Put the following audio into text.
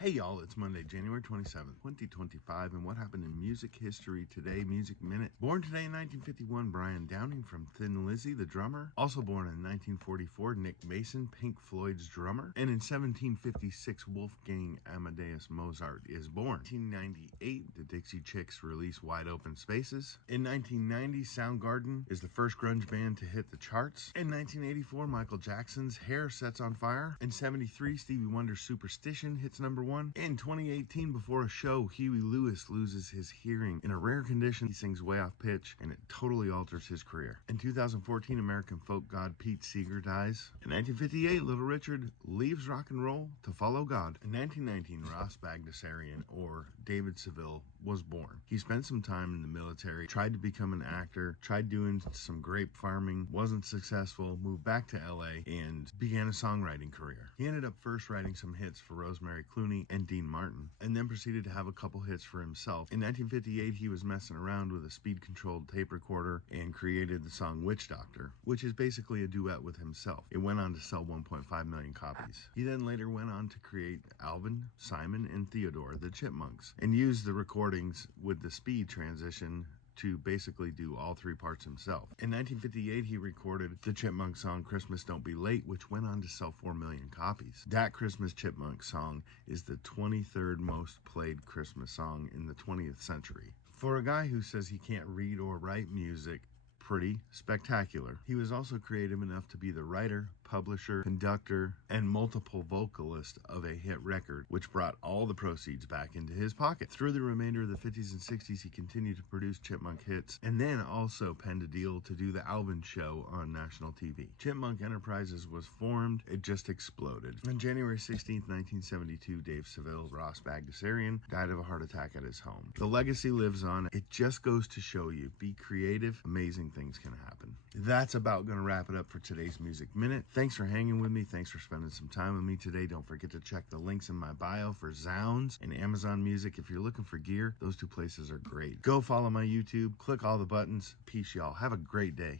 Hey y'all, it's Monday, January 27th, 2025, and what happened in music history today, Music Minute. Born today in 1951, Brian Downing from Thin Lizzy, the drummer. Also born in 1944, Nick Mason, Pink Floyd's drummer. And in 1756, Wolfgang Amadeus Mozart is born. 1998, the Dixie Chicks release Wide Open Spaces. In 1990, Soundgarden is the first grunge band to hit the charts. In 1984, Michael Jackson's Hair Sets on Fire. In 73, Stevie Wonder's Superstition hits number 1. In 2018, before a show, Huey Lewis loses his hearing. In a rare condition, he sings way off pitch, and it totally alters his career. In 2014, American folk god Pete Seeger dies. In 1958, Little Richard leaves rock and roll to follow God. In 1919, Ross Bagdasarian, or David Seville, was born. He spent some time in the military, tried to become an actor, tried doing some grape farming, wasn't successful, moved back to LA, and began a songwriting career. He ended up first writing some hits for Rosemary Clooney and Dean Martin, and then proceeded to have a couple hits for himself. In 1958, he was messing around with a speed-controlled tape recorder and created the song Witch Doctor, which is basically a duet with himself. It went on to sell 1.5 million copies. He then later went on to create Alvin, Simon, and Theodore, the Chipmunks, and used the recordings with the speed transition to basically do all three parts himself. In 1958, he recorded the Chipmunk song Christmas Don't Be Late, which went on to sell 4 million copies. That Christmas Chipmunk song is the 23rd most played Christmas song in the 20th century. For a guy who says he can't read or write music, pretty spectacular. He was also creative enough to be the writer, publisher, conductor, and multiple vocalist of a hit record, which brought all the proceeds back into his pocket. Through the remainder of the 50s and 60s, he continued to produce Chipmunk hits, and then also penned a deal to do the Alvin Show on national TV. Chipmunk Enterprises was formed, it just exploded. On January 16th, 1972, Dave Seville, Ross Bagdasarian, died of a heart attack at his home. The legacy lives on. It just goes to show you, be creative, amazing things can happen. That's about going to wrap it up for today's Music Minute. Thanks for hanging with me. Thanks for spending some time with me today. Don't forget to check the links in my bio for Zounds and Amazon Music. If you're looking for gear, those two places are great. Go follow my YouTube. Click all the buttons. Peace, y'all. Have a great day.